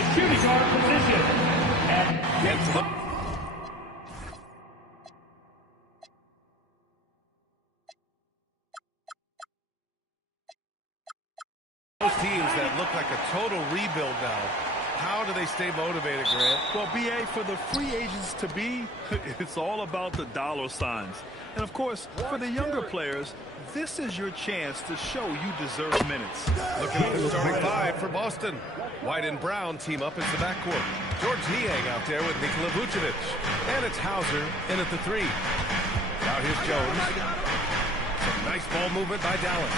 the shooting guard position. And those teams that look like a total rebuild now, how do they stay motivated, Grant? Well, B.A., for the free agents to be, it's all about the dollar signs. And, of course, for the younger players, this is your chance to show you deserve minutes. Looking at the starting five for Boston. White and Brown team up as the backcourt. George Niang out there with Nikola Vucevic. And it's Hauser in at the three. Now here's Jones. Some nice ball movement by Dallas.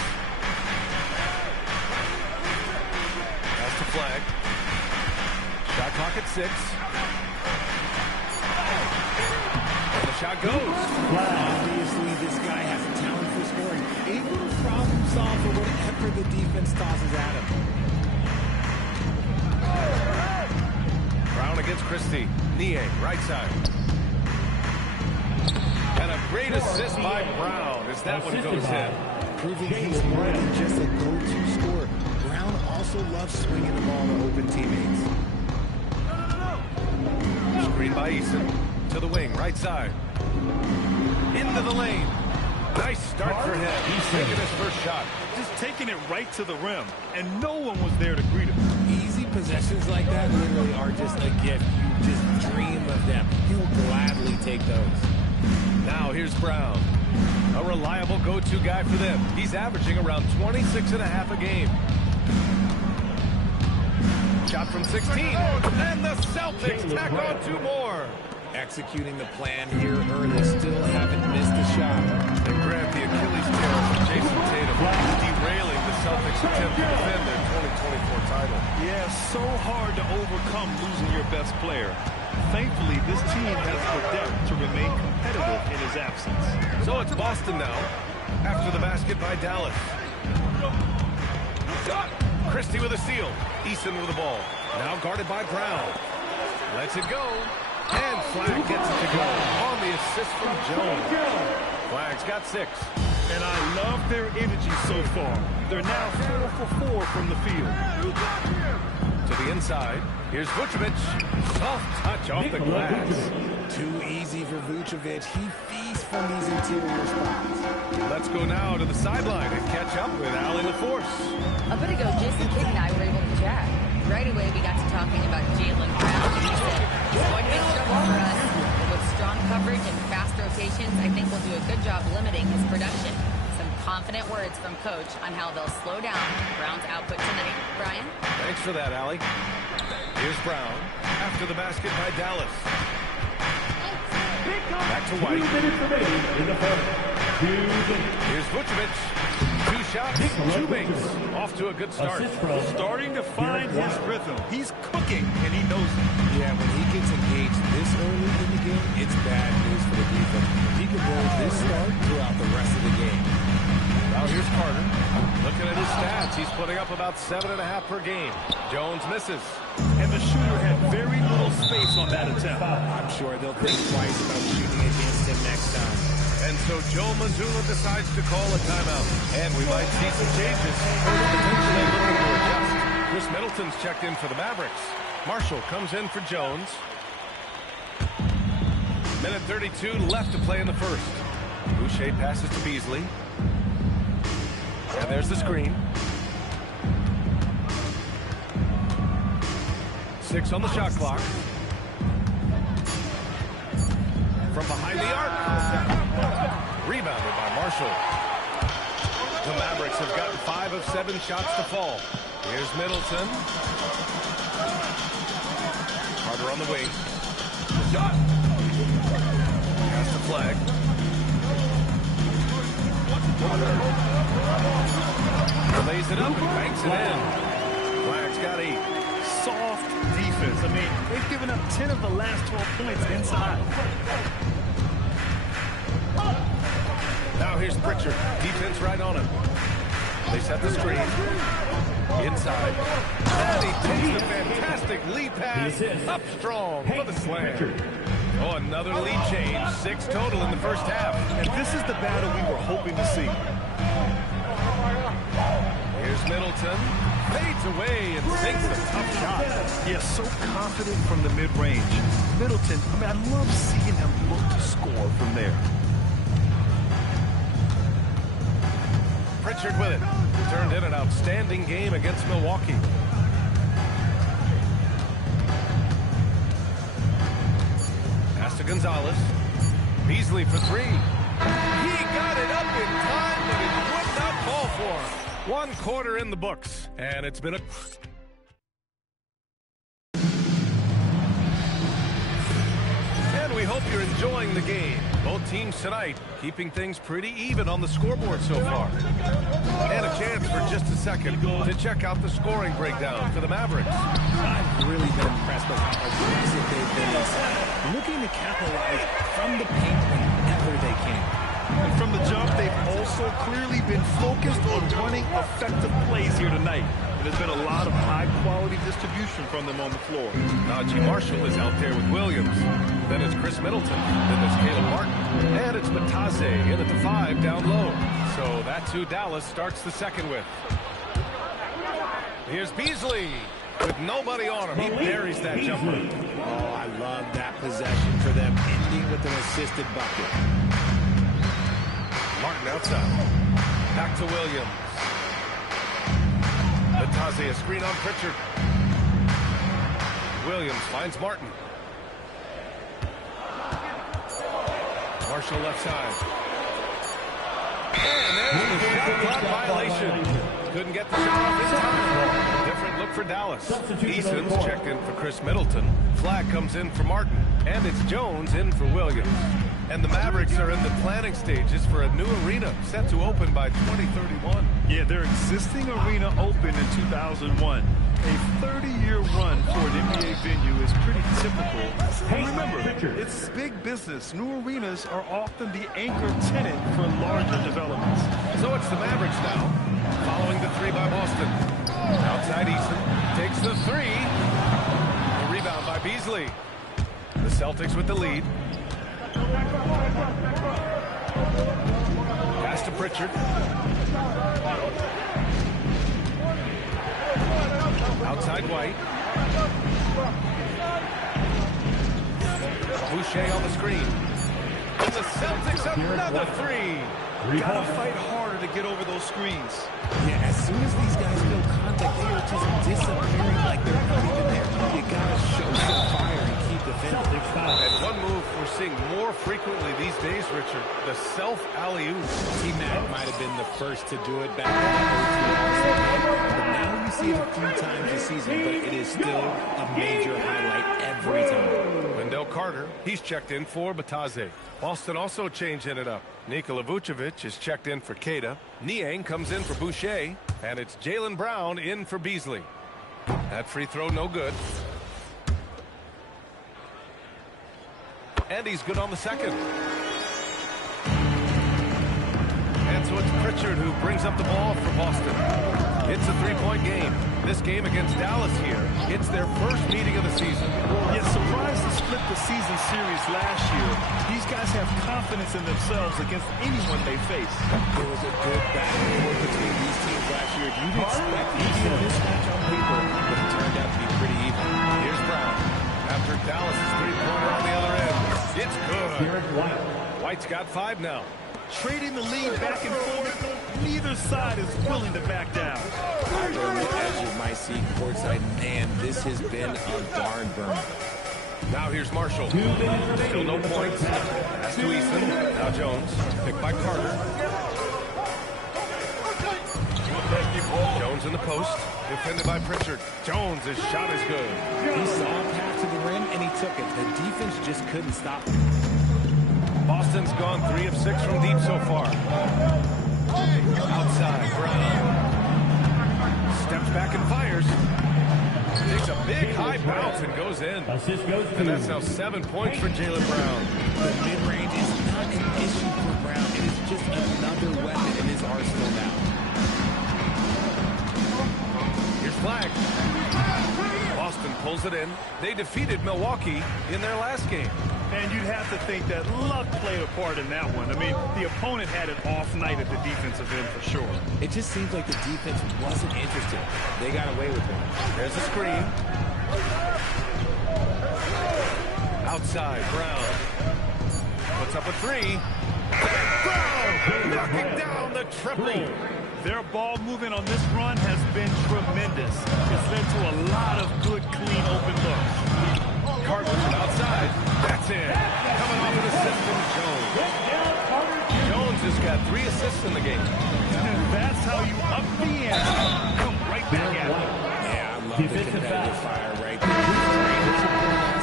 That's the flag. Shot clock at 6. And the shot goes. Obviously, this guy has a talent for scoring. Able to problem solve for whatever the defense tosses at him. Brown against Christie. Niang, right side. And a great assist by Brown as that one goes in. Proving he's more than just a go-to scorer. Brown also loves swinging the ball to open teammates. Screen by Eason. To the wing, right side. Into the lane. Nice start for him. He's taking his first shot. Just taking it right to the rim, and no one was there to greet him. Easy possessions like that literally are just a gift. You just dream of them. He'll gladly take those. Now here's Brown. A reliable go-to guy for them. He's averaging around 26.5 a game. Shot from 16. And the Celtics tack on 2 more. Executing the plan here early. Still haven't missed a shot. And grab the Achilles tear from Jason Tatum. Derailing the Celtics' attempt to defend their 2024 title. Yeah, so hard to overcome losing your best player. Thankfully, this team has the depth to remain competitive in his absence. So it's Boston now, after the basket by Dallas. Christie with a steal. Eason with the ball. Now guarded by Brown. Lets it go. And Flag gets it to go on the assist from Jones. Flag's got 6. And I love their energy so far. They're now 4 for 4 from the field. To the inside. Here's Vucevic. Soft touch off the glass. Too easy for Vucevic. He feasts from these interior spots. Let's go now to the sideline and catch up with Allie LaForce. A bit ago, Jason Kidd and I were able to chat. Right away, we got to talking about Jaylen Brown. He said, he's going to be trouble for us. But with strong coverage and fast rotations, I think we'll do a good job limiting his production. Some confident words from Coach on how they'll slow down Brown's output tonight. Brian? Thanks for that, Allie. Here's Brown after the basket by Dallas. Back to White. Here's Vucevic. 2 shots, 2 makes. Off to a good start. Starting to find his rhythm. He's cooking, and he knows it. Yeah, when he gets engaged this early in the game, it's bad news for the defense. He can roll this start throughout the rest of the game. Now here's Carter. Looking at his stats, he's putting up about 7.5 per game. Jones misses. And the shooter had very little space on that attempt. I'm sure they'll think twice about shooting against him next time. And so Joe Mazzulla decides to call a timeout. And we might see some changes. Potentially looking to adjust. Chris Middleton's checked in for the Mavericks. Marshall comes in for Jones. Minute 32 left to play in the first. Boucher passes to Beasley. And there's the screen. 6 on the shot clock. From behind the arc. Rebounded by Marshall. The Mavericks have gotten 5 of 7 shots to fall. Here's Middleton. Carter on the wing. Pass the flag. Lays it up and banks it in. Flag's got 8. Soft defense. I mean, they've given up 10 of the last 12 points inside. Now here's Pritchard. Defense right on him. They set the screen. Inside. And he takes the fantastic lead pass. Up strong for the slam. Oh, another lead change. 6 total in the first half. And this is the battle we were hoping to see. Here's Here's Middleton. Fades away and sinks a tough shot. Yeah, so confident from the mid-range. Middleton, I love seeing him look to score from there. Pritchard with it. Turned in an outstanding game against Milwaukee. Pass to Gonzalez. Beasley for three. He got it up in time, but it would not fall for him. 1 quarter in the books, and it's been a... And we hope you're enjoying the game. Both teams tonight keeping things pretty even on the scoreboard so far. And a chance for just a second to check out the scoring breakdown for the Mavericks. I've really been impressed with how aggressive they've been inside, looking to capitalize from the paint whenever they can. And from the jump, they've also clearly been focused on running effective plays here tonight. And there's been a lot of high-quality distribution from them on the floor. Najee Marshall is out there with Williams. Then it's Chris Middleton. Then there's Caleb Martin. And it's Matase in at the 5 down low. So that's who Dallas starts the second with. Here's Beasley with nobody on him. He buries that jumper. Oh, I love that possession for them, ending with an assisted bucket. Martin outside. Back to Williams. Matase, a screen on Pritchard. Williams finds Martin. Marshall left side. And there's the shot clock violation. Couldn't get the shot off in time. Different look for Dallas. Eason's checked in for Chris Middleton. Flag comes in for Martin. And it's Jones in for Williams. And the Mavericks are in the planning stages for a new arena set to open by 2031. Yeah, their existing arena opened in 2001. A 30-year run for an NBA venue is pretty typical. And remember, it's big business. New arenas are often the anchor tenant for larger developments. So it's the Mavericks now, following the three by Boston. Outside Easton takes the three. The rebound by Beasley. The Celtics with the lead. Pass to Pritchard. Outside White. Boucher on the screen. And the Celtics another three. Gotta fight harder to get over those screens. Yeah, as soon as these guys feel contact, they are just disappearing like they're not even there. You gotta show some fire and keep defending. And one move we're seeing more frequently these days, Richard, the self-alley-oop. T-Mac might have been the first to do it back then, but now you see it a few times this season, but it is still a major highlight every time. Wendell Carter, he's checked in for Matase. Boston also changing it up. Nikola Vucevic is checked in for Queta. Niang comes in for Boucher. And it's Jaylen Brown in for Beasley. That free throw no good. And he's good on the second. And so it's Pritchard who brings up the ball for Boston. It's a three-point game. This game against Dallas here, it's their first meeting of the season. Yeah, surprised to split the season series last year. These guys have confidence in themselves against anyone they face. There was a good back and forth between these teams last year. You'd expect to see a mismatch on paper, but it turned out to be pretty even. Here's Brown. After Dallas' three-pointer on the other end. It's good. White's got 5 now. Trading the lead back and forth, neither side is willing to back down. As you might see courtside, man, this has been a barn burner. Now here's Marshall. Still no points. Pass to Easton. Now Jones. Picked by Carter. Jones in the post. Defended by Pritchard. Jones' shot is good. He saw a pass to the rim and he took it. The defense just couldn't stop him. Boston's gone 3 of 6 from deep so far. Outside, Brown. Steps back and fires. Takes a big high bounce and goes in. And that's now 7 points for Jaylen Brown. The mid-range is not an issue for Brown. It is just another weapon in his arsenal now. Here's Flag. Boston pulls it in. They defeated Milwaukee in their last game. And you'd have to think that luck played a part in that one. I mean, the opponent had an off night at the defensive end for sure. It just seems like the defense wasn't interested. They got away with it. There's a screen. Outside, Brown. Puts up a three. Brown knocking down the triple. Their ball movement on this run has been tremendous. It's led to a lot of good, clean, open looks. Carter's outside. That's it. Coming off an assist from Jones. Jones has got 3 assists in the game. And that's how you up the ante. Come right back at it. Yeah, I love the competitive fire right there.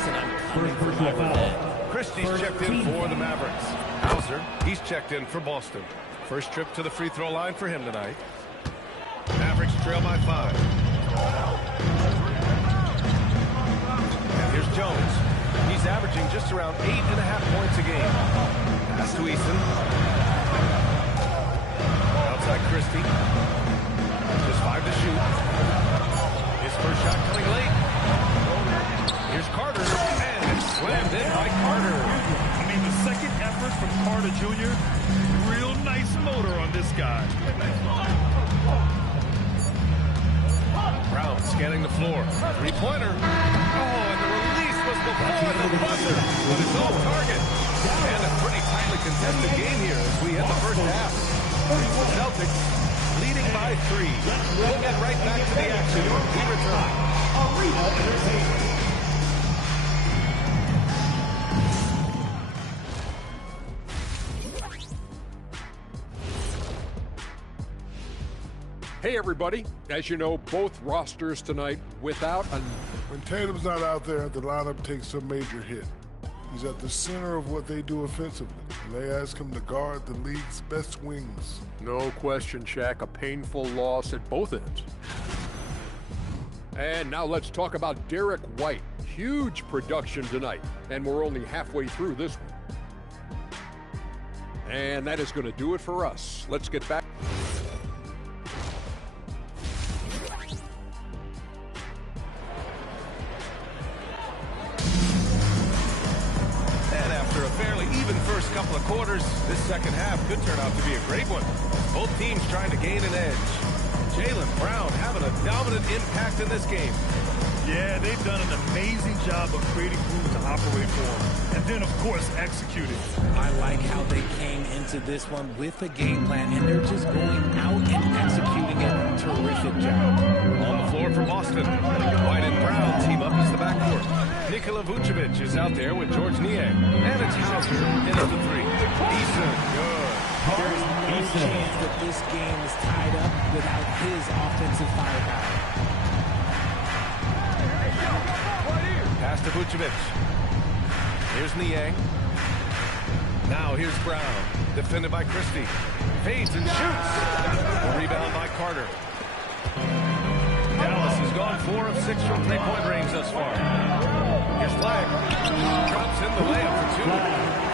And I'm coming for my revenge. Christie's checked in for the Mavericks. Hauser, he's checked in for Boston. First trip to the free throw line for him tonight. Mavericks trail by 5. And here's Jones. He's averaging just around 8.5 points a game. Pass to Eason. Outside Christie. Just 5 to shoot. His first shot coming late. Here's Carter. And it's slammed in by Carter. I mean, the second effort from Carter Jr., real nice motor on this guy. Brown scanning the floor. Three-pointer. Oh, and the release was before the buzzer. But it's off target. And a pretty tightly contested game here as we hit the first half. Celtics leading by 3. We'll get right back to the action when we return. Hey everybody, as you know, both rosters tonight without a... When Tatum's not out there, the lineup takes a major hit. He's at the center of what they do offensively, and they ask him to guard the league's best wings. No question, Shaq, a painful loss at both ends. And now let's talk about Derek White. Huge production tonight, and we're only halfway through this one. And that is going to do it for us. Let's get back. First couple of quarters, this second half could turn out to be a great one. Both teams trying to gain an edge. Jaylen Brown having a dominant impact in this game. Yeah, they've done an amazing job of creating room to operate for him. And then, of course, executing. I like how they came into this one with a game plan, and they're just going out and executing it. Terrific job. On the floor for Boston. White and Brown team up as the backcourt. Nikola Vucevic is out there with George Niang. And it's Hauser in at the 3. Eason, good. There is no chance that this game is tied up without his offensive firepower. Pass to Vucevic. Here's Niang. Now here's Brown. Defended by Christie. Fades and shoots. The rebound by Carter. Dallas has gone 4 of 6 from three-point range thus far. Here's Flag. Drops in the layup for 2.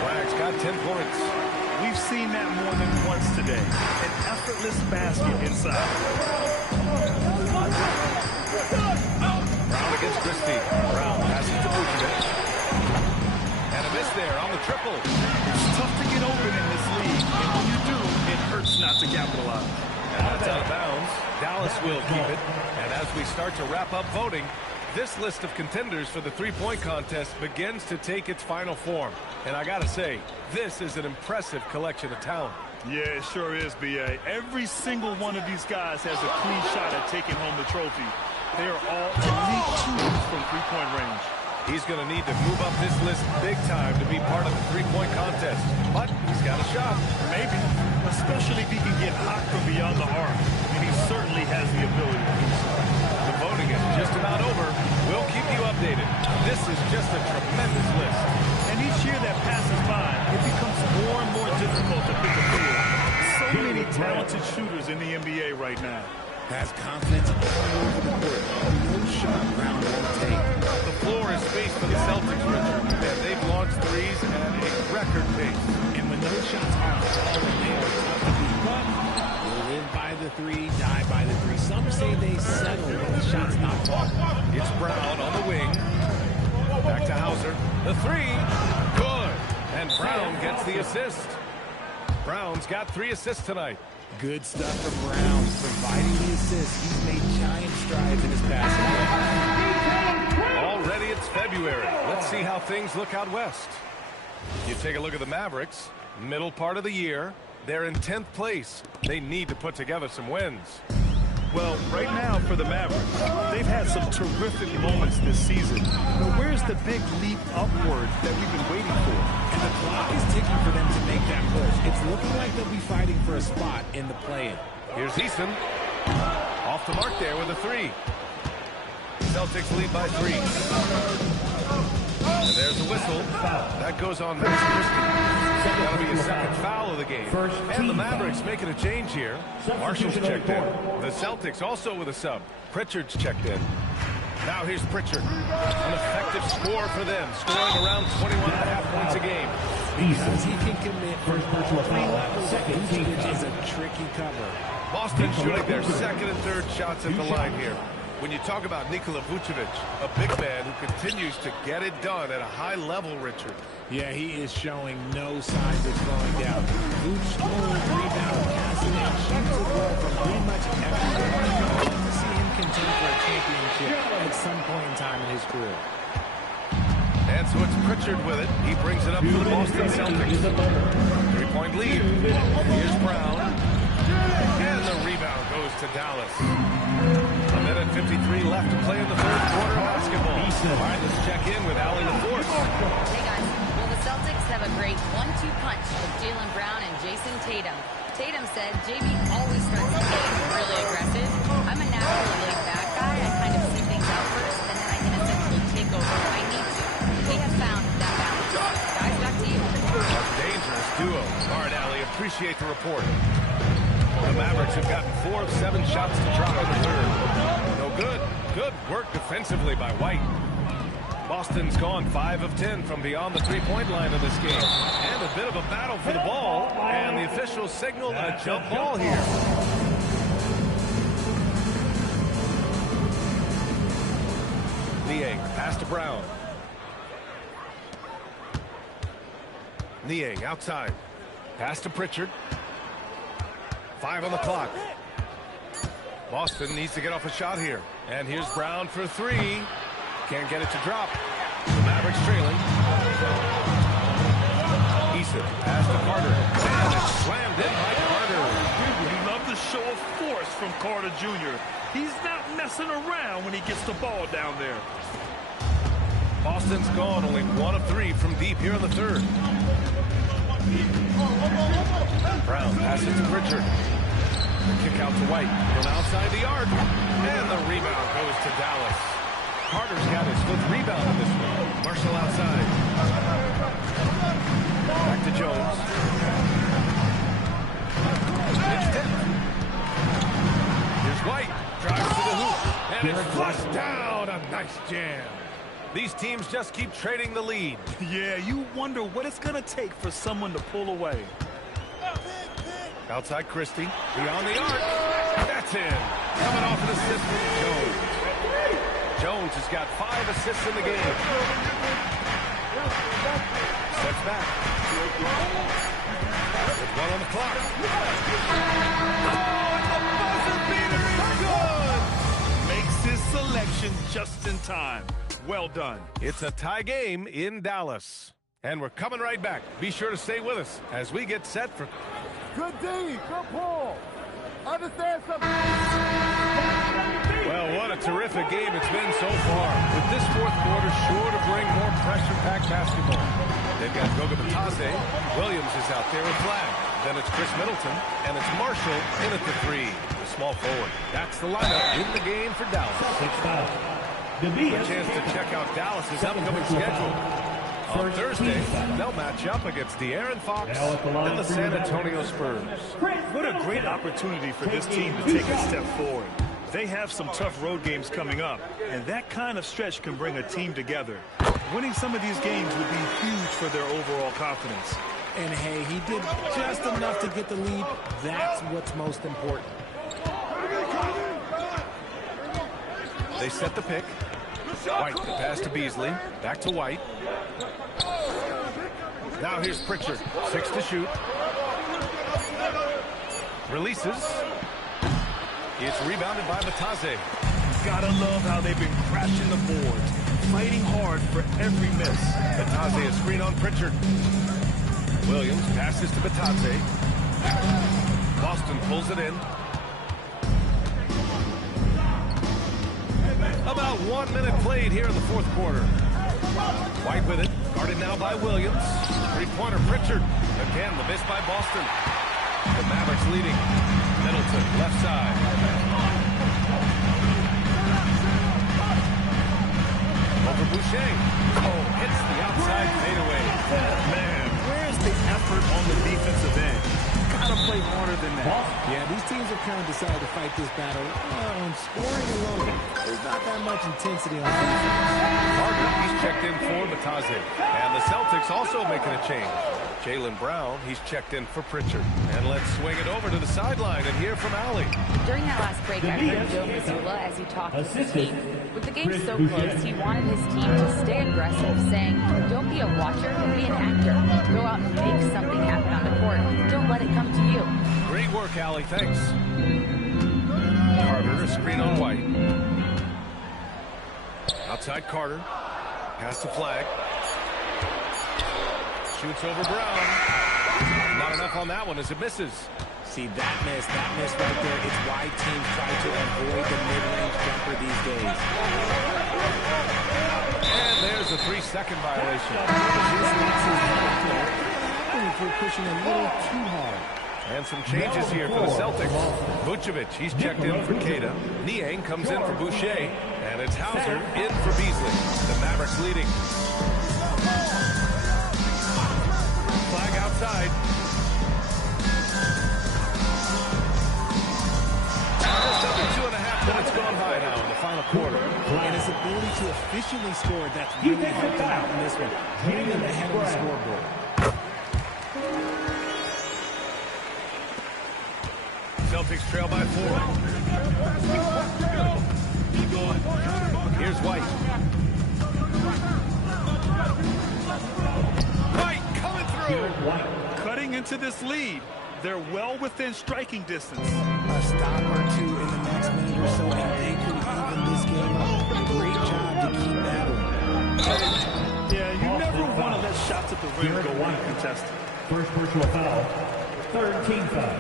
Flag's got 10 points. We've seen that more than once today. An effortless basket inside. Brown against Christie. Brown passes to Vucevic. And a miss there on the triple. It's tough to get open in this league, and when you do, it hurts not to capitalize. And that's out of bounds. Dallas will keep it. And as we start to wrap up voting, this list of contenders for the three-point contest begins to take its final form. And I gotta say, this is an impressive collection of talent. Yeah, it sure is, B.A. Every single one of these guys has a clean shot at taking home the trophy. They are all elite shooters from three-point range. He's going to need to move up this list big time to be part of the three-point contest. But he's got a shot. Maybe, especially if he can get hot from beyond the arc. And he certainly has the ability to do so. The voting is just about over. We'll keep you updated. This is just a tremendous list. And each year that passes by, it becomes more and more difficult to pick a field. So many talented shooters in the NBA right now. Has confidence all over the court. No shot Brown won't take. The floor is space for the Celtics, Richard. And they've launched threes at a record pace. And when those shots aren't falling, they are tough to beat. But they live by the 3, die by the 3. Some say they settle when the shot's not falling. It's Brown on the wing. Back to Hauser. The 3. Good. And Brown gets the assist. Brown's got 3 assists tonight. Good stuff from Brown, providing the assist. He's made giant strides in his passing. Already it's February. Let's see how things look out west. You take a look at the Mavericks. Middle part of the year. They're in 10th place. They need to put together some wins. Well, right now for the Mavericks, they've had some terrific moments this season. But where's the big leap upward that we've been waiting for? And the clock is ticking for them to make that push. It's looking like they'll be fighting for a spot in the play-in. Here's Easton. Off the mark there with a 3. Celtics lead by 3. And there's the whistle. That goes on Max Christie. That'll be his second foul of the game. And the Mavericks making a change here. Marshall's checked in. The Celtics also with a sub. Pritchard's checked in. Now here's Pritchard. An effective score for them, scoring around 21.5 points a game. Because he can commit from 3 levels, which is a tricky cover. Boston shooting their second and third shots at the line here. When you talk about Nikola Vucevic, a big man who continues to get it done at a high level, Richard. Yeah, he is showing no signs of slowing down. Vooch scoring, rebound, passing, and shoots it well from pretty much everywhere. I'd like to see him contend for a championship at some point in time in his career. And so it's Pritchard with it. He brings it up for the Boston Celtics. 3-point lead. Here's Brown. And the rebound goes to Dallas. 1:53 left to play in the third quarter of basketball. All right, let's check in with Allie LaForce. Hey guys, well the Celtics have a great 1-2 punch with Jaylen Brown and Jason Tatum. Tatum said JB always starts the game really aggressive. I'm a naturally laid back guy. I kind of see things out first and then I can essentially take over if I need to. We have found that balance. Guys, back to you. A dangerous duo. All right, Allie, appreciate the report. The Mavericks have gotten 4 of 7 shots to drop in the third. No good. Good work defensively by White. Boston's gone 5 of 10 from beyond the 3-point line of this game. And a bit of a battle for the ball. And the officials signal a jump ball here. Niang, pass to Brown. Niang outside. Pass to Pritchard. 5 on the clock. Boston needs to get off a shot here. And here's Brown for 3. Can't get it to drop. The Mavericks trailing. Eason, pass to Carter. And it's slammed in by Carter. We love the show of force from Carter Jr. He's not messing around when he gets the ball down there. Boston's gone only 1 of 3 from deep here in the third. Brown passes to Pritchard. The kick out to White from outside the arc. And the rebound goes to Dallas. Carter's got his 5th rebound in this one. Marshall outside. Back to Jones. It's 10th. Here's White. Drives to the hoop. And it's flushed down. A nice jam. These teams just keep trading the lead. Yeah, you wonder what it's going to take for someone to pull away. Outside Christie. Beyond the arc. That's in. Coming off an assist from Jones. Jones has got 5 assists in the game. Steps back. With 1 on the clock. Oh, and the buzzer beater is good! Makes his selection just in time. Well done. It's a tie game in Dallas. And we're coming right back. Be sure to stay with us as we get set for... Good D, good pull. Understand something. Well, what a terrific game it's been so far. With this fourth quarter sure to bring more pressure-packed basketball. They've got Goga Batase. Williams is out there with flag. Then it's Chris Middleton. And it's Marshall in at the 3. The small forward. That's the lineup in the game for Dallas. A chance to check out Dallas's upcoming schedule. On Thursday, they'll match up against De'Aaron Fox and the San Antonio Spurs. What a great opportunity for this team to take a step forward. They have some tough road games coming up, and that kind of stretch can bring a team together. Winning some of these games would be huge for their overall confidence. And hey, he did just enough to get the lead. That's what's most important. They set the pick. White, the pass to Beasley. Back to White. Now here's Pritchard. 6 to shoot. Releases. It's rebounded by Batadze. Gotta love how they've been crashing the boards, fighting hard for every miss. Batadze, a screen on Pritchard. Williams passes to Batadze. Boston pulls it in. About 1 minute played here in the fourth quarter. White with it, guarded now by Williams. Three-pointer Pritchard. Again, the miss by Boston. The Mavericks leading. Middleton, left side. Over Boucher. Oh, hits the outside fadeaway. Man, where's the effort on the defensive end? Gotta play harder than that. Yeah, these teams have kind of decided to fight this battle on scoring alone. There's not that much intensity on offense. Carter, he's checked in for Batadze. And the Celtics also making a change. Jaylen Brown, he's checked in for Pritchard. And let's swing it over to the sideline and hear from Allie. During that last break, I heard Joe Mazzulla as he talked to the team. With the game so close, he wanted his team to stay aggressive, saying, don't be a watcher, be an actor. Go out and make something happen on the court. Don't let it come to you. Great work, Allie. Thanks. Carter, a screen on White. Outside Carter. Pass to Flag. Shoots over Brown. Not enough on that one as it misses. See, that miss right there. It's why teams try to avoid the mid-range jumper these days. And there's a 3-second violation. For pushing a little too hard. And some changes here for the Celtics. Vucevic, he's checked in for Queta. Niang comes in for Boucher. And it's Hauser in for Beasley. The Mavericks leading. Flag outside. Just under 2.5 minutes gone by now in the final quarter. And his ability to efficiently score, that's really helped him out in this one. Putting him ahead of the scoreboard. Celtics trail by 4. Here's White. White coming through. Cutting into this lead. They're well within striking distance. A stop or two in the next minute or so, and they could even this game up. Great job to keep that one. Yeah, you never want to let shots at the rim go uncontested. First personal foul. Third team foul.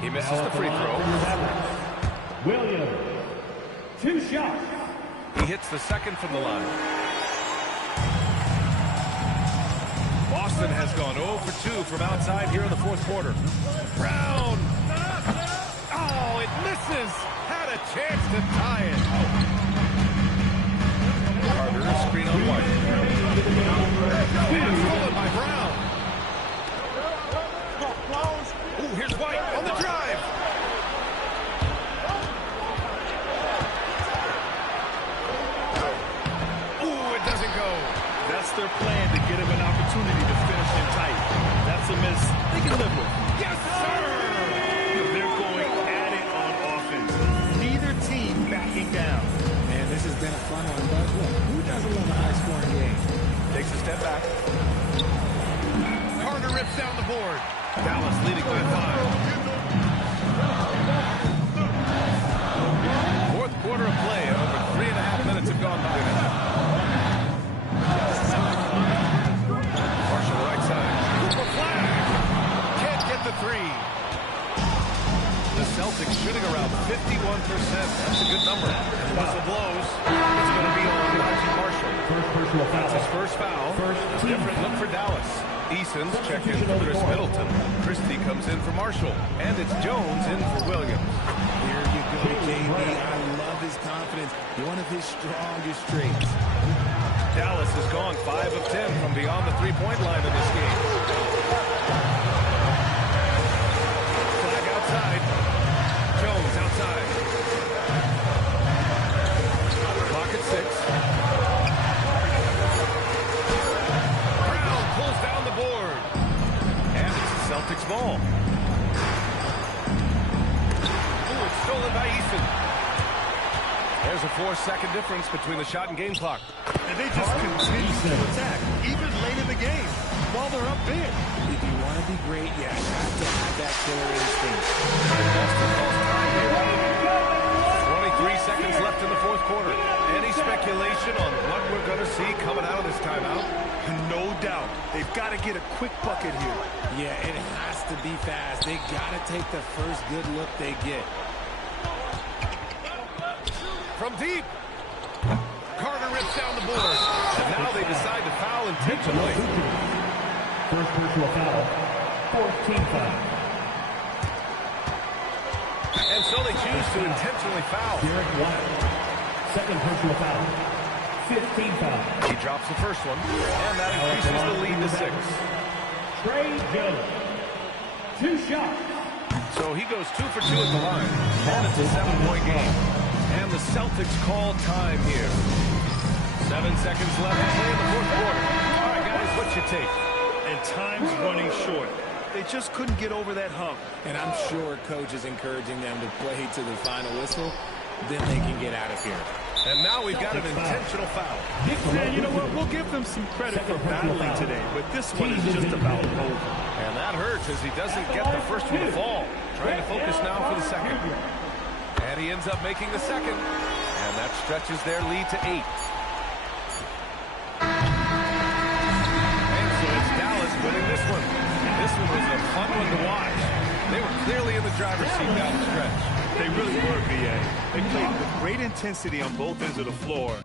He misses the free throw. Williams. 2 shots. He hits the second from the line. Boston has gone 0 for 2 from outside here in the fourth quarter. Brown. Oh, it misses. Had a chance to tie it. Carter, a screen on White. And stolen by Brown. Ooh, here's White on the drive. Ooh, it doesn't go. That's their plan to get him an opportunity to finish him tight. That's a miss they can live with. Yes, sir! They're going at it on offense. Neither team backing down. Man, this has been a fun one, but look, who doesn't love a high-scoring game? Takes a step back. Carter rips down the board. Dallas leading by 5. Fourth quarter of play, and over 3.5 minutes have gone by now. Marshall right side. Cooper Flag. Can't get the 3. The Celtics shooting around 51%. That's a good number. And the whistle blows. It's going to be on Marshall. First personal foul. That's his first foul. A different look for Dallas. Eason's check in for Chris Middleton. Christie comes in for Marshall. And it's Jones in for Williams. There you go, JB. I love his confidence. One of his strongest traits. Dallas has gone 5 of 10 from beyond the three-point line in this game. Flag outside. Jones outside. Clock at 6. Brown pulls down the board. And it's the Celtics ball. Ooh, it's stolen by Eason. There's a 4-second difference between the shot and game clock. And they just continue to attack, even late in the game, while they're up big. If you want to be great, you have to have that killer instinct. 23 seconds left in the fourth quarter. Any speculation on what we're going to see coming out of this timeout? No doubt. They've got to get a quick bucket here. Yeah, it has to be fast. They got to take the first good look they get. From deep. Carter rips down the board. And now they decide to foul intentionally. First personal foul. 14 foul. And so they choose to intentionally foul. Derek White. Second personal foul. 15 foul. He drops the first one. And that increases the lead to 6. Trey Jones. 2 shots. So he goes 2 for 2 at the line. And it's a 7-point game. And the Celtics call time here. 7 seconds left to play in the fourth quarter. All right, guys, what's your take? And time's running short. They just couldn't get over that hump. And I'm sure coach is encouraging them to play to the final whistle. Then they can get out of here. And now we've got an intentional foul. And you know what? We'll give them some credit for battling today, but this one is just about over. And that hurts as he doesn't get the first one to fall. Trying to focus now for the second. And he ends up making the second. And that stretches their lead to 8. And so it's Dallas winning this one. This one was a fun one to watch. They were clearly in the driver's seat down the stretch. They really were, B.A. They played with great intensity on both ends of the floor.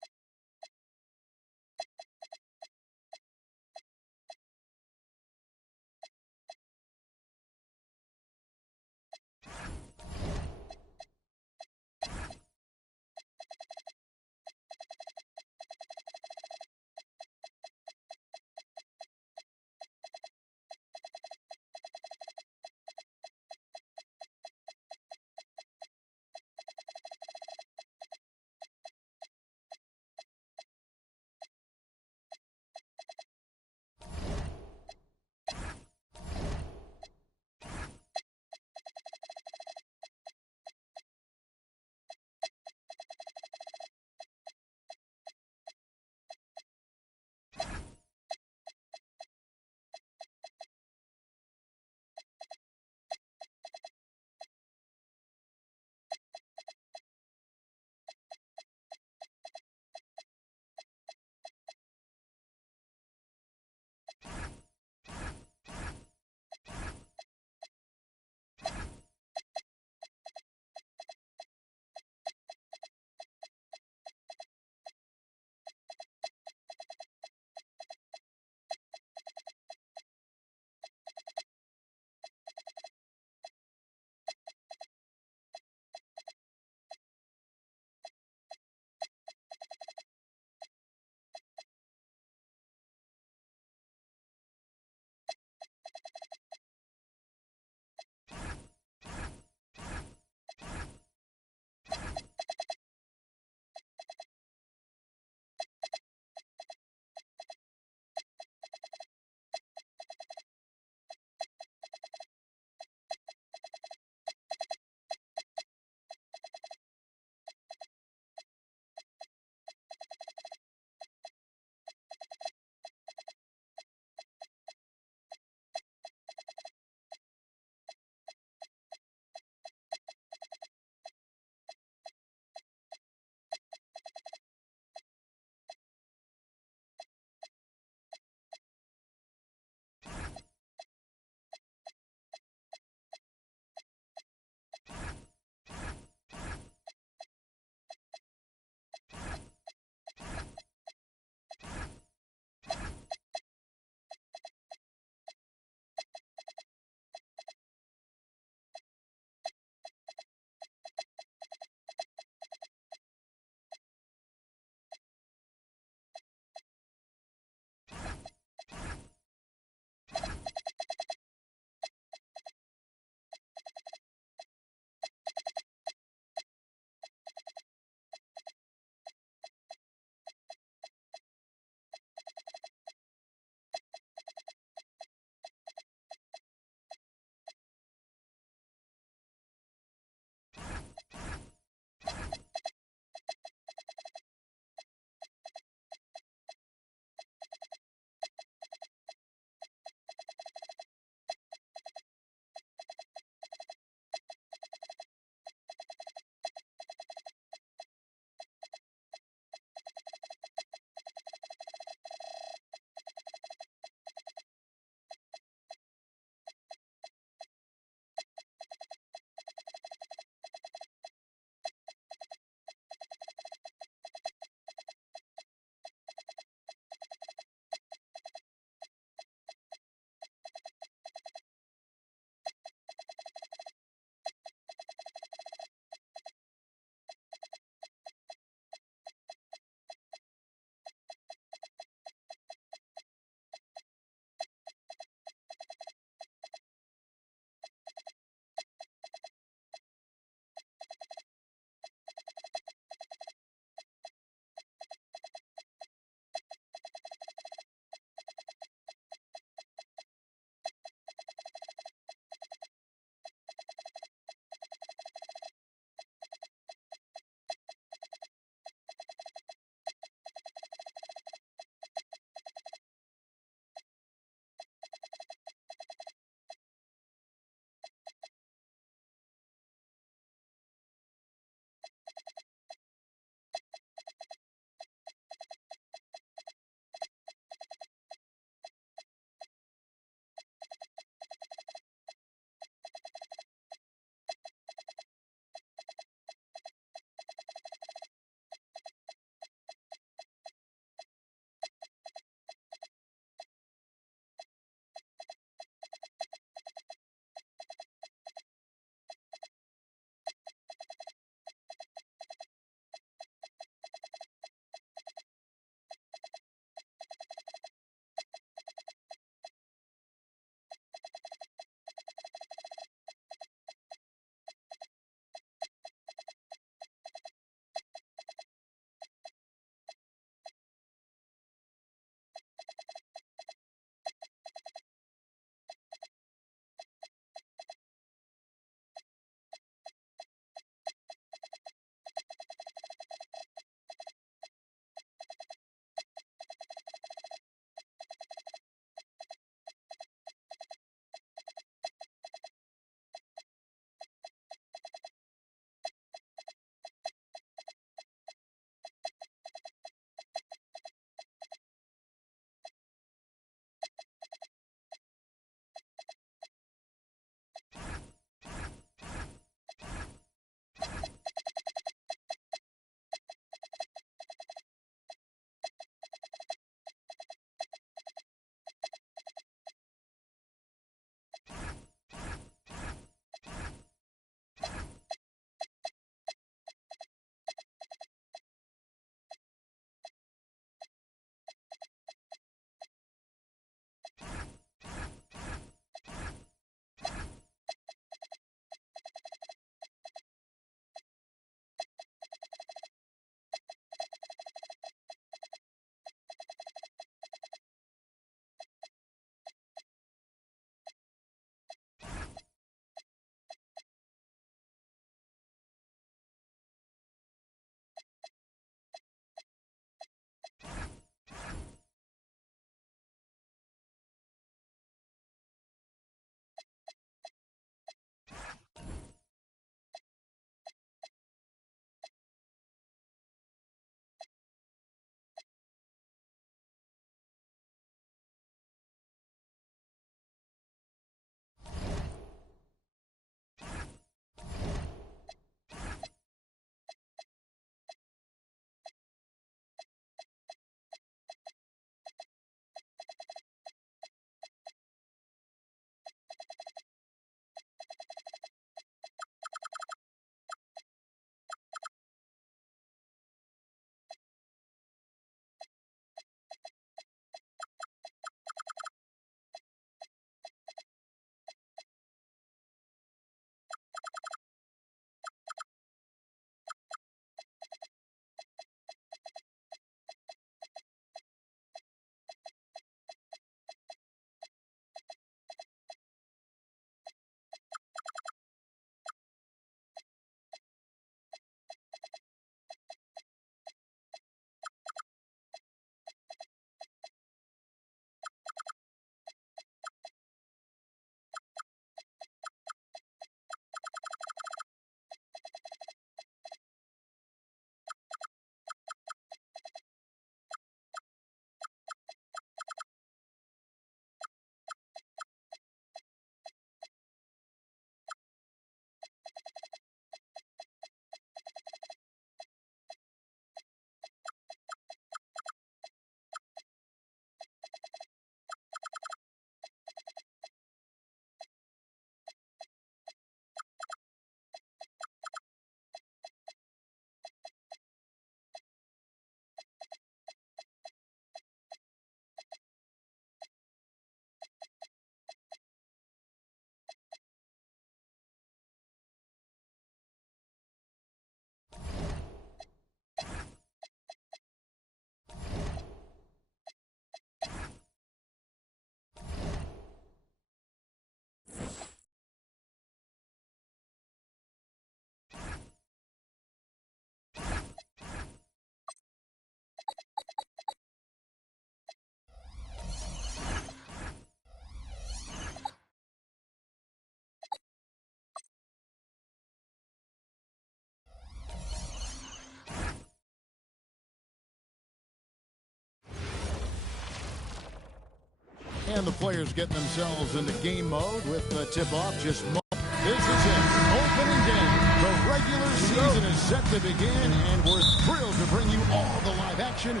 And the players getting themselves into game mode with the tip-off just moments. This is it. Opening game. The regular season is set to begin, and we're thrilled to bring you all the live action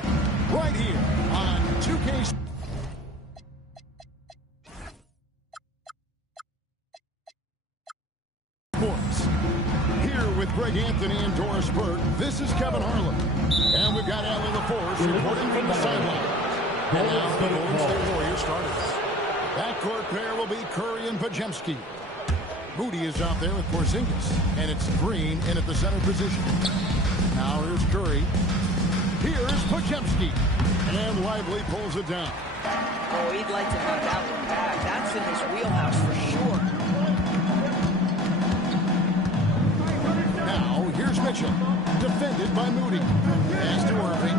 right here on 2K. Sports. Here with Greg Anthony and Doris Burke, this is Kevin Harlan. And we've got Allie LaForce reporting from the sideline. And now the Golden State Warriors starters. Backcourt pair will be Curry and Podziemski. Moody is out there with Porzingis, and it's Green in at the center position. Now here's Curry. Here's Podziemski. And Lively pulls it down. Oh, he'd like to have that one back. That's in his wheelhouse for sure. Now here's Mitchell. Defended by Moody. Pass to Irving.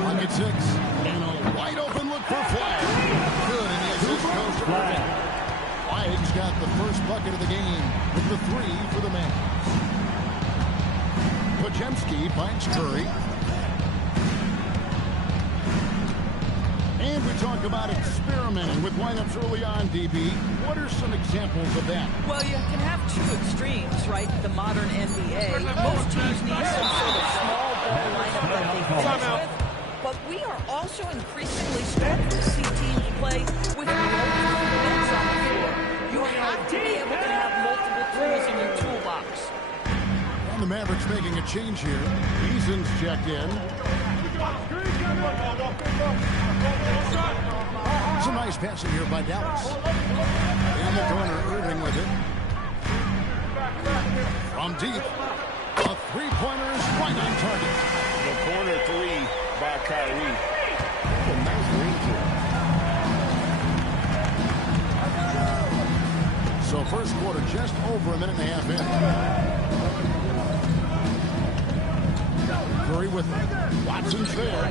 Pocket 6. And a wide open look for Flagg. Good, and the assist goes to Irving. Flagg's got the first bucket of the game with the 3 for the man. Podziemski finds Curry. And we talk about experimenting with lineups early on, DB. What are some examples of that? Well, you can have two extremes, right? The modern NBA. Most teams need some sort of small ball lineup that they finish with. But we are also increasingly starting to see teams play with multiple minutes on the floor. You have to be able to have multiple tools in your toolbox. And the Mavericks making a change here. Eason's checked in. Some nice passing here by Dallas. In the corner, Irving with it. From deep. A three-pointer is right on target. The corner 3 by Kyrie. A nice ring to it. So first quarter just over a minute and a half in. Curry with it. Watson's there.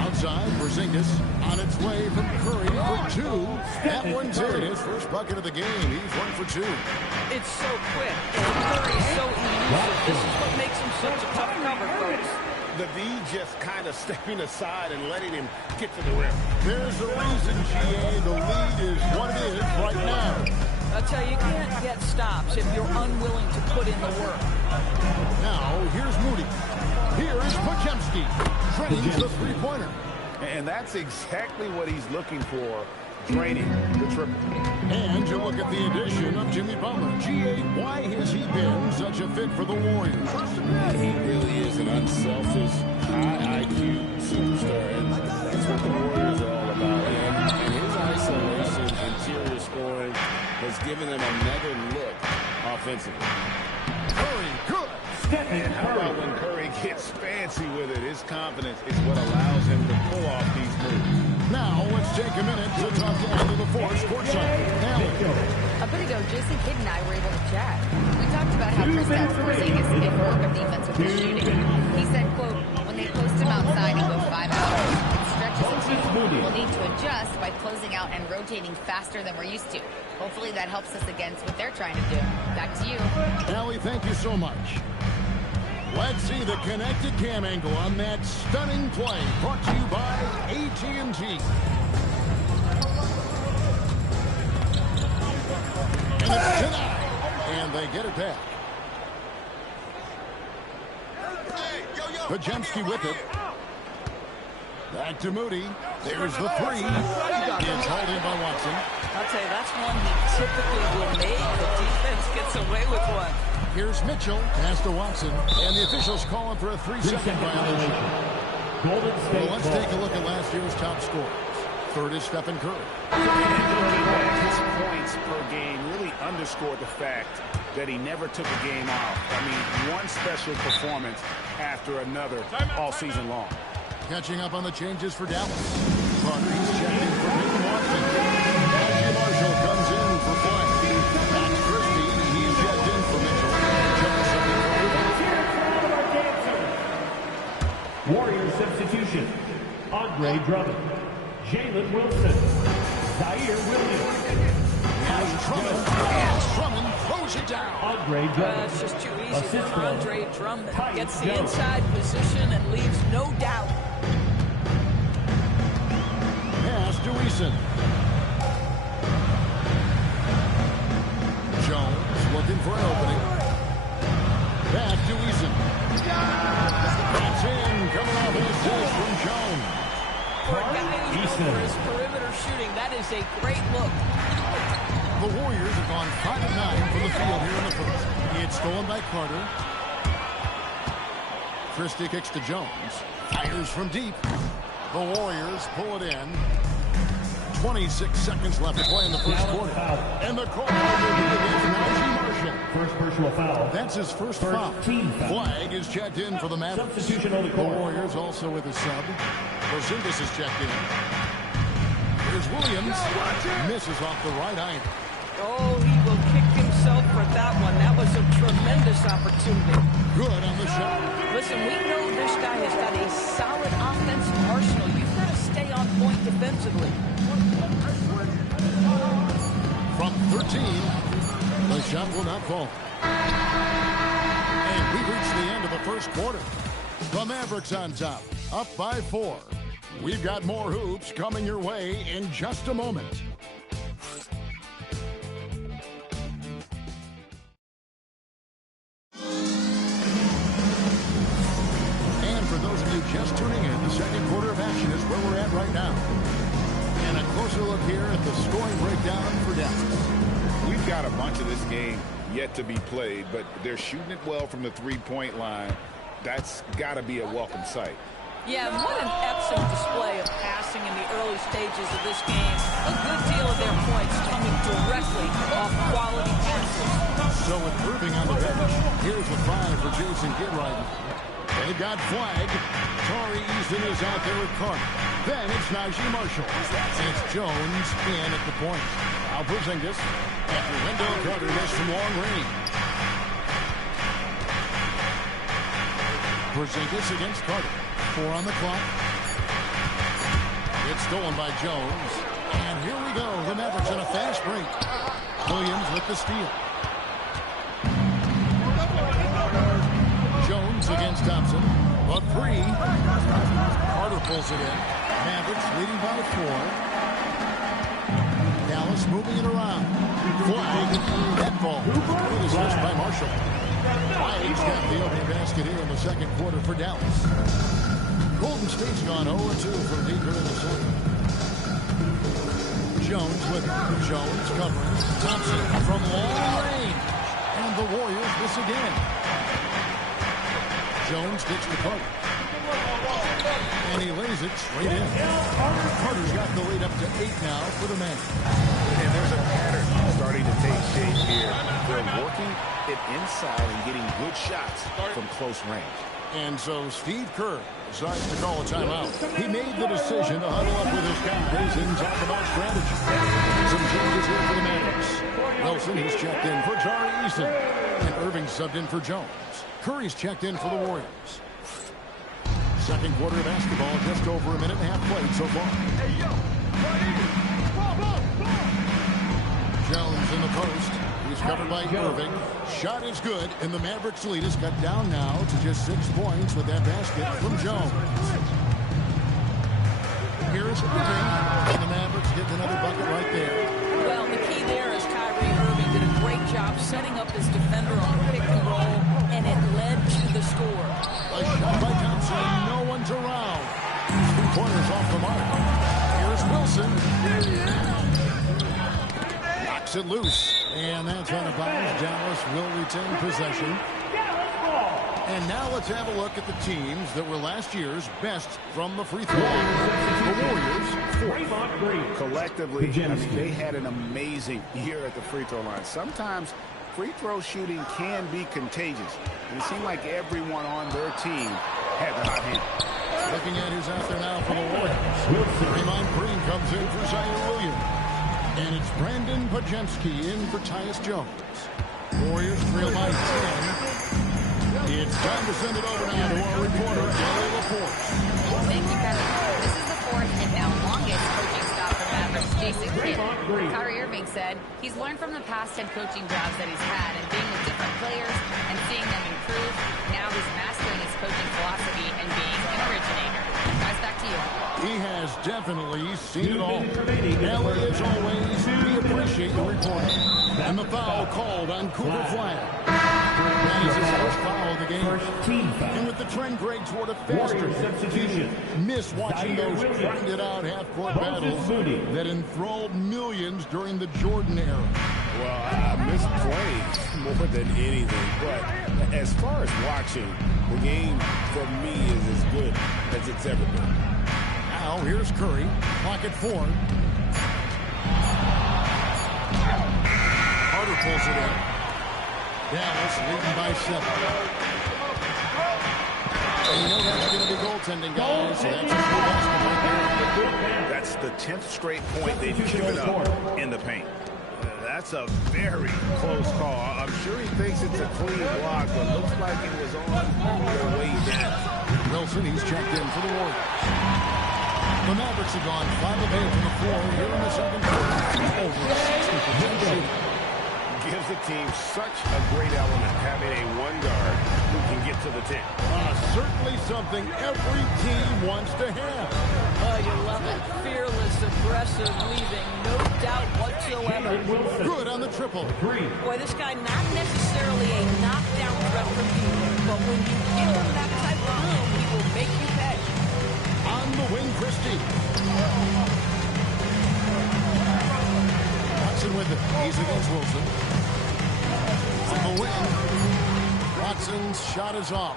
Outside, Porzingis on its way from Curry for 2. That one's in. His first bucket of the game. He's 1 for 2. It's so quick. Curry's so elusive. This is what makes him such a tough cover, folks. The V just kind of stepping aside and letting him get to the rim. There's a reason, GA. The lead is what it is right now. I'll tell you, you can't get stops if you're unwilling to put in the work. Now, here's Moody. Here is Podziemski. Drains the three-pointer. And that's exactly what he's looking for, draining the triple. And you look at the addition of Jimmy Butler. GA, why has he been such a fit for the Warriors? He really is an unselfish, high IQ superstar. And that's what the Warriors are all about. And his isolation, interior scoring, has given them another look offensively. Curry, good. And how about when Curry gets fancy with it? His confidence is what allows him to pull off these moves. Now, let's take a minute to talk to Allie LaForce courtside. A bit ago, Jason Kidd and I were able to chat. We talked about how Kristaps Porzingis can work their defense with his shooting. He said, quote, when they post him outside and go 5 out, it stretches a team. We'll need to adjust by closing out and rotating faster than we're used to. Hopefully that helps us against what they're trying to do. Back to you. Allie, thank you so much. Let's see the connected cam angle on that stunning play brought to you by AT&T. And it's denied. And they get it back. Podziemski with it. Back to Moody. There's the 3. It's hauled in by Watson. I'll tell you, that's one he typically will make. The defense gets away with one. Here's Mitchell. Pass to Watson. And the officials calling for a 3-second violation. Well, let's take a look at last year's top scorers. Third is Stephen Curry. His points per game really underscored the fact that he never took a game off. I mean, one special performance after another all season long. Catching up on the changes for Dallas. Carter's checking for Peyton Watson. Najee Marshall comes in for Flagg. Max Christie, he's checked in for Mitchell. Warriors substitution. Andre Drummond. Jalen Wilson. Zaire Williams. And Drummond throws it down. Andre Drummond. It's just too easy for Andre Drummond. Gets the inside position and leaves no doubt is from Jones. For a guy who's known for his perimeter shooting, that is a great look. The Warriors have gone 5 of 9 from the field here in the first. It's stolen by Carter. Christie kicks to Jones. Fires from deep. The Warriors pull it in. 26 seconds left to play in the first quarter. And the call will be against Najee Marshall. First personal foul. That's his first foul. Team foul. Flag is checked in for the Mavericks. Substitution on the The court. Warriors also with a sub. Porzingis is checked in. Here's Williams. Misses off the right iron. Oh, he will kick himself for that one. That was a tremendous opportunity. Good on the shot. Listen, we know this guy has got a solid offensive arsenal. You've got to stay on point defensively. From 13, the shot will not fall. And we've reached the end of the first quarter. The Mavericks on top, up by 4. We've got more hoops coming your way in just a moment. And for those of you just tuning in, the second quarter of action is where we're at right now. And a closer look here at the scoring breakdown for Dallas. We've got a bunch of this game yet to be played, but they're shooting it well from the three-point line. That's got to be a welcome sight. Yeah, what an excellent display of passing in the early stages of this game. A good deal of their points coming directly off quality passes. So with Irving on the bench, here's the 5 for Jason Gidright. They've got flag. Tari Eason is out there with Carter. Then it's Najee Marshall. And it's Jones in at the point. Now Porzingis. After Wendell Carter missed from long range. Porzingis against Carter. 4 on the clock. It's stolen by Jones. And here we go. The Mavericks on a fast break. Williams with the steal. Jones against Thompson. A 3. Carter pulls it in. Mavericks leading by 4. Dallas moving it around. Flag. That ball. It is missed by Marshall. Flag's got the opening basket here in the second quarter for Dallas. Golden State's gone 0-2 from deep in the circle. Jones with it. Jones covering. Thompson from long range. And the Warriors miss again. Jones gets the Carter. And he lays it straight in. Carter's got the lead up to 8 now for the man. And there's a pattern starting to take shape here. They're working it inside and getting good shots from close range. And so Steve Kerr decides to call a timeout. He made the decision to huddle up with his guys and talk about strategy. Some changes here for the Mavericks. Wilson is checked in for Tari Eason. And Irving subbed in for Jones. Curry's checked in for the Warriors. Second quarter of basketball, just over a minute and a half played so far. Jones in the post. He's covered by Irving. Shot is good, and the Mavericks lead is cut down now to just 6 points with that basket from Jones. Here's Irving, and the Mavericks get another bucket right there. Well, the key there is Kyrie Irving did a great job setting up his defender on the pick and roll, and it led to the score. A shot by Thompson, no one's around. 2 pointers off the mark. Here's Wilson. Knocks it loose. And that's out of bounds. Dallas will retain possession. And now let's have a look at the teams that were last year's best from the free throw line. The Warriors, 4th. Collectively, I mean, they had an amazing year at the free throw line. Sometimes free throw shooting can be contagious. And it seemed like everyone on their team had the hot hand. Looking at who's out there now for the Warriors. Draymond Green comes in for Zion Williams. And it's Brandon Podziemski in for Tyus Jones. Warriors trail by 10. It's time to send it over now to our reporter, Gary LaForce. Thank you, Kevin. This is the 4th and now longest coaching stop for Mavericks, Jason Kidd. Kyrie Irving said he's learned from the past head coaching jobs that he's had and being with different players and seeing them improve. Now he's mastering his coaching philosophy and being an originator. Guys, back to you. He has definitely seen it all. Ellie, as always, we appreciate the reporting. And the foul called on Cooper Flag. That is his first foul of the game. First team foul. And with the trend great toward a faster Warrior substitution. miss watching those grinded out half-court battles Moody. that enthralled millions during the Jordan era. Well, I miss playing more than anything, but as far as watching, the game for me is as good as it's ever been. Now, here's Curry, clock at 4. Carter pulls it in. Dallas leading by 7. And you know that's going to be goaltending, guys. So that's a full basket right there. That's the 10th straight point they've given up in the paint. That's a very close call. I'm sure he thinks it's a clean block, but looks like it was on their way down. Wilson, he's checked in for the Warriors. The Mavericks have gone 5 of 8 from the floor here in the second quarter. Over 60% shooting. Gives the team such a great element having a one guard who can get to the 10. Certainly something every team wants to have. Oh, you love it. Fearless, aggressive, leaving no doubt whatsoever. Good on the triple. Boy, this guy not necessarily a knockdown threat from you, but when you give him that type of room, he will make you pay. On the wing, Christie. Watson with it. He's against Wilson. On the wing. Watson's shot is off.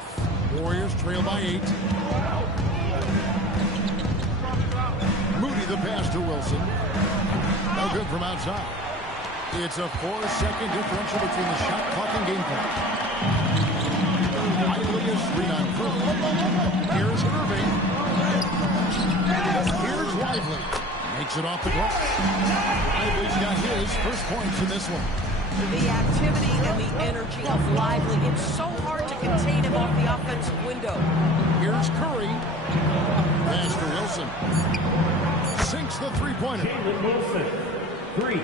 Warriors trail by 8. Moody the pass to Wilson. No good from outside. It's a 4-second differential between the shot clock and game clock. Lively is 3-9 Curry. Here's Irving. Here's Lively. Makes it off the glass. Lively's got his first points in this one. The activity and the energy of Lively. It's so hard to contain him off the offensive window. Here's Curry. Pass to Wilson. Sinks the three-pointer. Wilson. 3.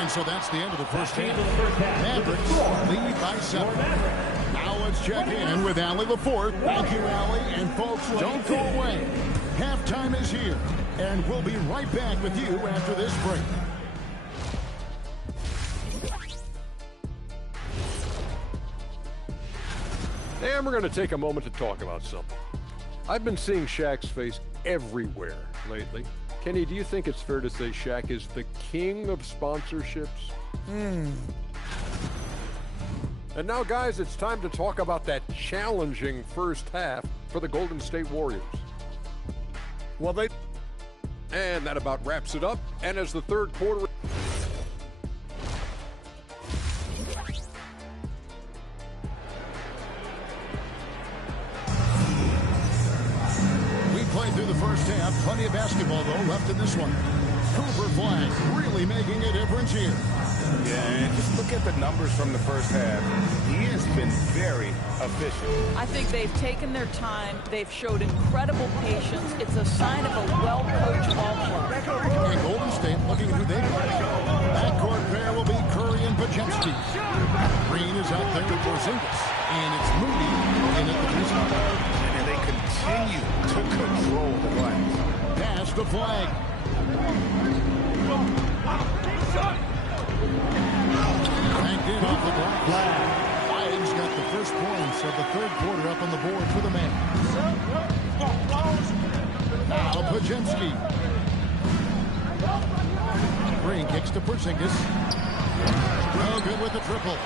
And so that's the end of the first half. Mavericks lead by 7. Now let's check in with Allie LaForte. Thank you, Allie. And folks, don't go away. Halftime is here. And we'll be right back with you after this break. And we're going to take a moment to talk about something. I've been seeing Shaq's face everywhere lately. Kenny, do you think it's fair to say Shaq is the king of sponsorships? And now, guys, it's time to talk about that challenging first half for the Golden State Warriors. And that about wraps it up. And as the third quarter... Played through the first half. Plenty of basketball, though, left in this one. Cooper Flag really making a difference here. Yeah, and just look at the numbers from the first half. He has been very efficient. I think they've taken their time. They've showed incredible patience. It's a sign of a well-coached ball club. And Golden State looking at who they got. Backcourt pair will be Curry and Pajemski. Green is out there with Porzingis. And it's Moody in at the three-spot. And they continue to control the glass. Pass to Flag. Banked in off the glass. Flag's got the first points of the third quarter up on the board for the Mavs. Now Pajemski. Green kicks to Porzingis. No good with the triple.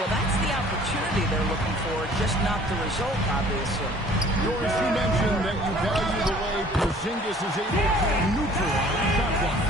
Well, that's the opportunity they're looking for, just not the result, obviously. Yours, you mentioned that you value the way Porzingis is able to neutralize the shot clock.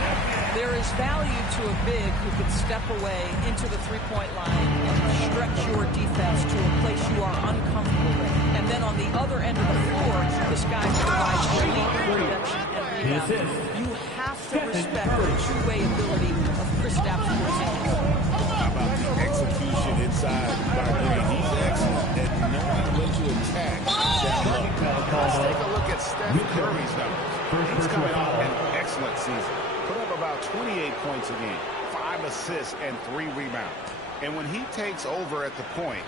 There is value to a big who can step away into the three-point line and stretch your defense to a place you are uncomfortable with. And then on the other end of the floor, this guy provides elite protection and rebound. You have to respect the two-way ability of Kristaps Porzingis. How about the execution inside by Green? He's excellent at knowing when to attack that low. Let's take a look at Steph Curry's numbers. He's coming off an excellent season. Put up about 28 points a game, 5 assists, and 3 rebounds. And when he takes over at the point,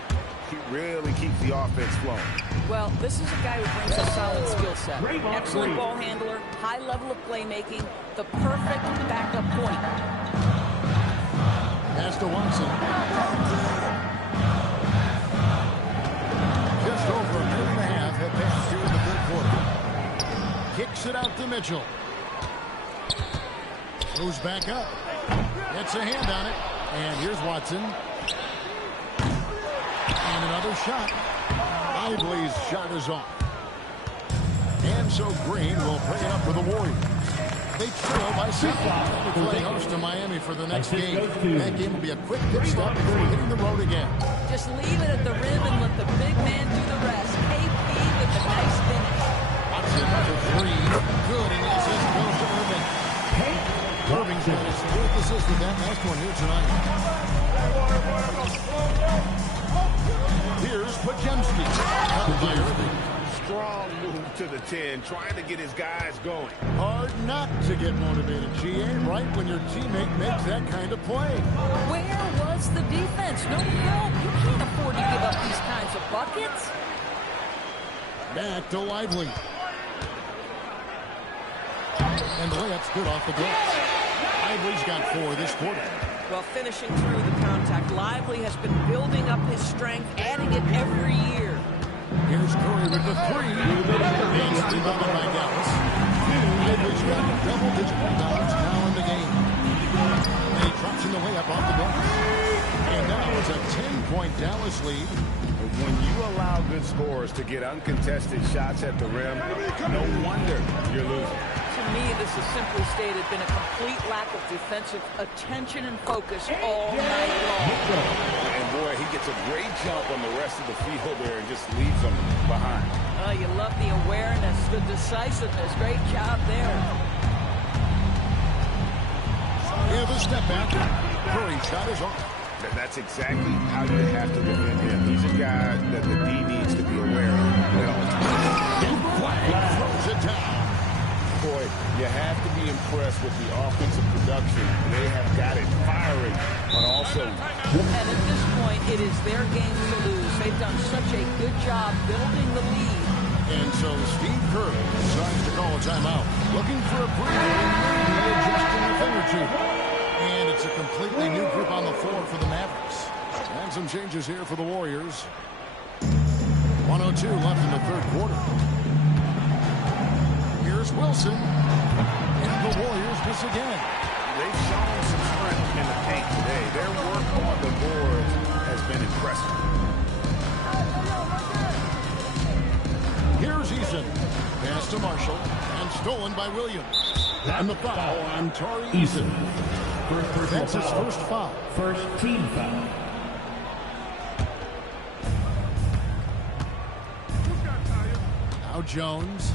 he really keeps the offense flowing. Well, this is a guy who brings a solid skill set. Excellent ball handler, high level of playmaking, the perfect backup point. Pass to Watson. Just over a minute and a half have passed here in the third quarter. Kicks it out to Mitchell. Goes back up. Gets a hand on it. And here's Watson. And another shot. Lively's shot is off. And so Green will bring it up for the Warriors. They trail by 7. They're playing host to Miami for the next game. That game will be a quick pit stop before hitting the road again. Just leave it at the rim and let the big man do the rest. KP with a nice finish. Watson for 3. Good, and the assist goes to Irving. Irving's got his 4th assist with that last one here tonight. Here's Pajemski. Covered by Irving. Strong move to the 10, trying to get his guys going. Hard not to get motivated, GA, right when your teammate makes that kind of play. Where was the defense? No help. You can't afford to give up these kinds of buckets. Back to Lively. And the layup's good off the glass. Lively's got 4 this quarter. Well, finishing through the contact, Lively has been building up his strength, adding it every year. Here's Curry with the 3. And it's rebounded by Dallas. Lively's got double-digit rebounds now in the game. And he drops in the layup off the glass. And now it's a 10-point Dallas lead. When you allow good scorers to get uncontested shots at the rim, no wonder you're losing. To me, this has simply stated been a complete lack of defensive attention and focus all night long. And boy, he gets a great jump on the rest of the field there and just leaves them behind. You love the awareness, the decisiveness. Great job there. Yeah, the step back. Curry shot is off. That's exactly how you have to defend him. He's a guy that the D needs to be aware of at all times. Throws it down. Boy, you have to be impressed with the offensive production. They have got it firing, but also... And at this point, it is their game to lose. They've done such a good job building the lead. And so Steve Kerr decides to call a timeout. Looking for a breather and maybe adjusting a thing or two. And it's a completely new group on the floor for the Mavericks. And some changes here for the Warriors. 1:02 left in the third quarter. Here's Wilson. And the Warriors miss again. They've shown some strength in the paint today. Their work on the board has been impressive. Here's Eason. Pass to Marshall. And stolen by Williams. And the foul on Tari Eason. That's his first foul. First team foul. Now Jones.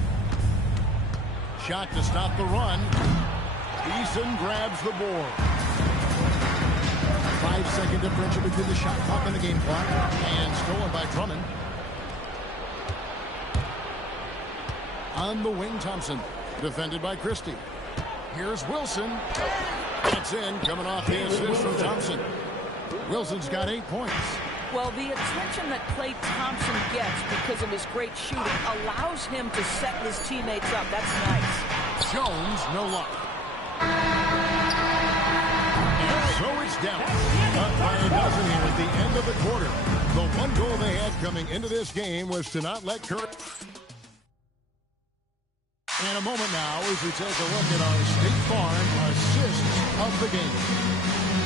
Shot to stop the run. Eason grabs the board. 5-second differential between the shot clock and the game clock. And stolen by Drummond. On the wing, Thompson. Defended by Christie. Here's Wilson. That's in, coming off the assist from Thompson. Wilson's got 8 points. Well, the attention that Klay Thompson gets because of his great shooting allows him to set his teammates up. That's nice. Jones, no luck. And so it's down. Up by a dozen here at the end of the quarter. The one goal they had coming into this game was to not let Curry. And a moment now as we take a look at our State Farm assists of the game.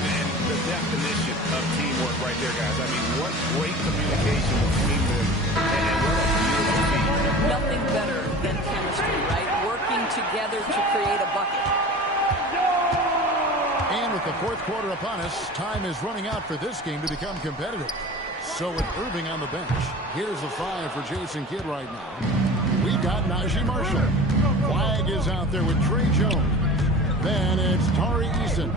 And the definition of teamwork right there, guys. I mean, what great communication between them. And what a beautiful team. Nothing better than chemistry, right? Working together to create a bucket. And with the fourth quarter upon us, time is running out for this game to become competitive. So with Irving on the bench, here's the 5 for Jason Kidd right now. We've got Najee Marshall. Flag is out there with Trey Jones. Then it's Tari Eason.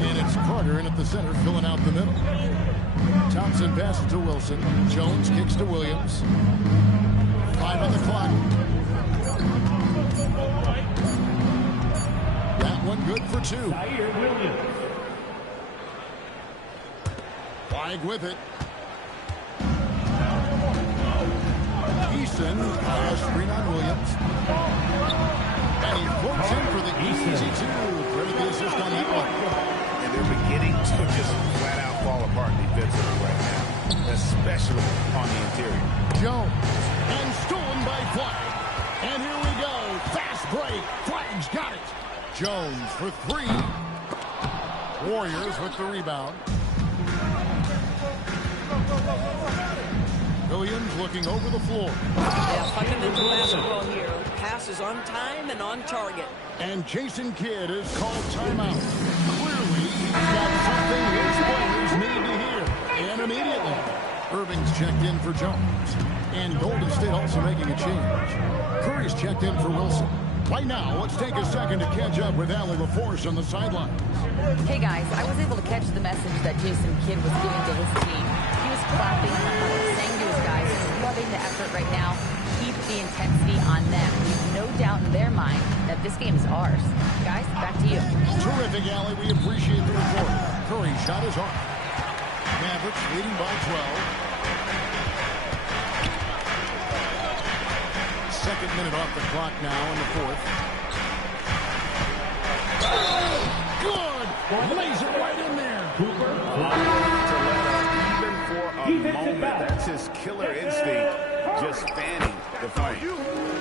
And it's Carter in at the center, filling out the middle. Thompson passes to Wilson. Jones kicks to Williams. 5 on the clock. That one good for 2. Flag with it. Eason, screen on Williams. And he floats in for the easy 2. Credit the assist on that one. And and they're beginning to just flat out fall apart defensively right now, especially on the interior. Jones, and stolen by Flag. And here we go. Fast break. Flag's got it. Jones for three. Warriors with the rebound. Williams looking over the floor. Yeah, fundamental basketball here. Passes on time and on target. And Jason Kidd is called timeout. Clearly, he's got something his players need to hear. And immediately, Irving's checked in for Jones. And Golden State also making a change. Curry's checked in for Wilson. Right now, let's take a second to catch up with Allie LaForce on the sidelines. Hey guys, I was able to catch the message that Jason Kidd was giving to his team. He was clapping in the huddle, saying to his guys, loving the effort right now. Keep the intensity on them. Leave no doubt in their mind that this game is ours. Guys, back to you. Terrific, Allie. We appreciate the report. Curry shot is off. Mavericks leading by 12. Second minute off the clock now in the fourth. Good! Lays it right in there. To let up even for a moment. That's his killer instinct, just fanning the flame.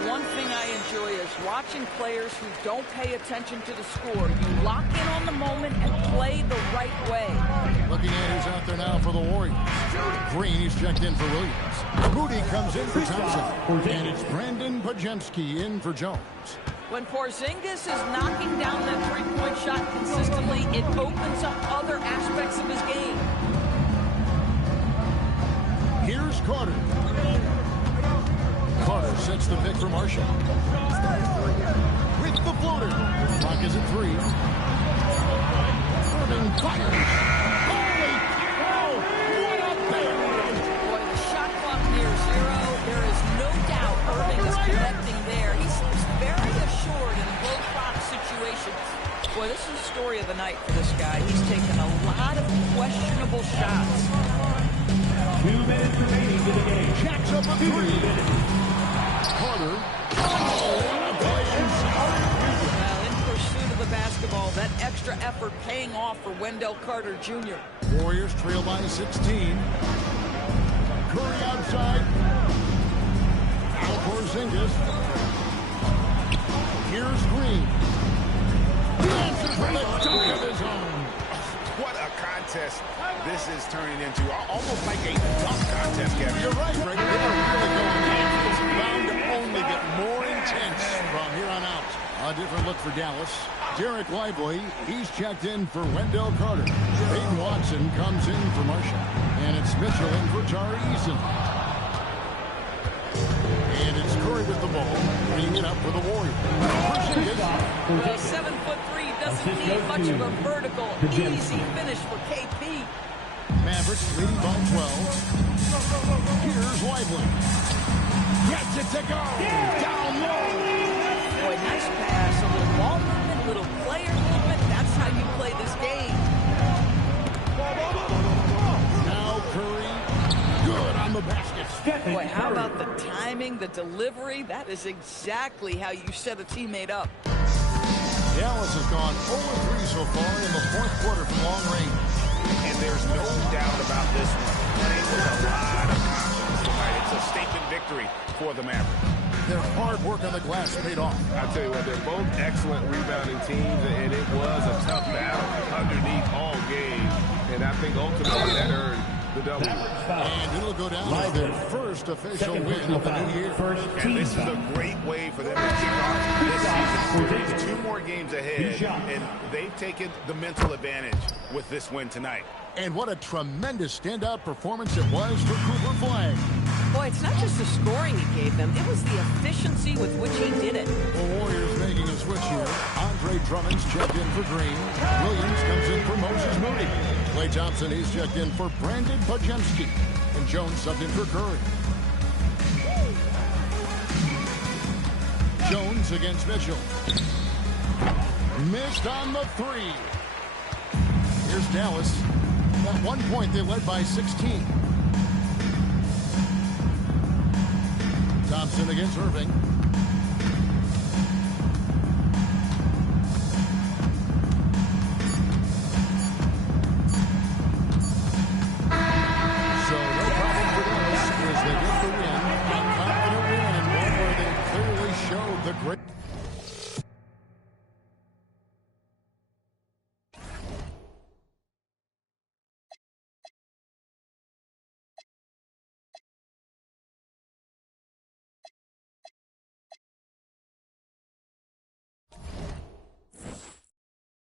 One thing I enjoy is watching players who don't pay attention to the score. You lock in on the moment and play the right way. Looking at who's out there now for the Warriors. Green, he's checked in for Williams. Moody comes in for Thompson. And it's Brandon Pajemski in for Jones. When Porzingis is knocking down that three-point shot consistently, it opens up other aspects of his game. Here's Carter. Carter sets the pick for Marshall. With the floater. Clock is at 3. Irving fires. Holy cow! What a bang! Boy, the shot clock near 0. There is no doubt Irving is connecting there. He seems very assured in low-clock situations. Boy, this is the story of the night for this guy. He's taken a lot of questionable shots. 2 minutes remaining to the game. Jacks up a 3. Carter. Well, in pursuit of the basketball, that extra effort paying off for Wendell Carter Jr. Warriors trail by 16. Curry outside. Now Porzingis. Here's Green. He answers with a dunk of his own. What a contest this is turning into. Almost like a dunk contest, Kevin. You're right, Greg. They are really going in. It's bound to only get more intense from here on out. A different look for Dallas. Derek Lively, he's checked in for Wendell Carter. Peyton Watson comes in for Marshall. And it's Mitchell in for Tari Eason. And it's Curry with the ball, bringing it up for the Warriors. Well, 7'3" doesn't need much of a vertical. Easy finish for KP. Mavericks leading by 12. Here's Lively. Gets it to go. Down low. Boy, nice pass. A little ball movement, little player movement. That's how you play this game. Now Curry. Good on the basket. Boy, how about the timing, the delivery? That is exactly how you set a teammate up. Dallas has gone 0-3 so far in the fourth quarter from long range. And there's no doubt about this one. Playing with a lot of confidence tonight. It's a statement victory for the Mavericks. Their hard work on the glass paid off. I tell you what, they're both excellent rebounding teams, and it was a tough battle underneath all game. And I think ultimately that earned the W. And it'll go down as their first official win of the new year. And this is a great way for them to kick off this season. 2 more games ahead, and they've taken the mental advantage with this win tonight. And what a tremendous standout performance it was for Cooper Flag. Boy, it's not just the scoring he gave them. It was the efficiency with which he did it. The Warriors making a switch here. Andre Drummond's checked in for Green. Williams comes in for Moses Moody. Klay Thompson, he's checked in for Brandon Pajemski. And Jones subbed in for Curry. Jones against Mitchell. Missed on the 3. Here's Dallas. At one point, they led by 16. Thompson against Irving.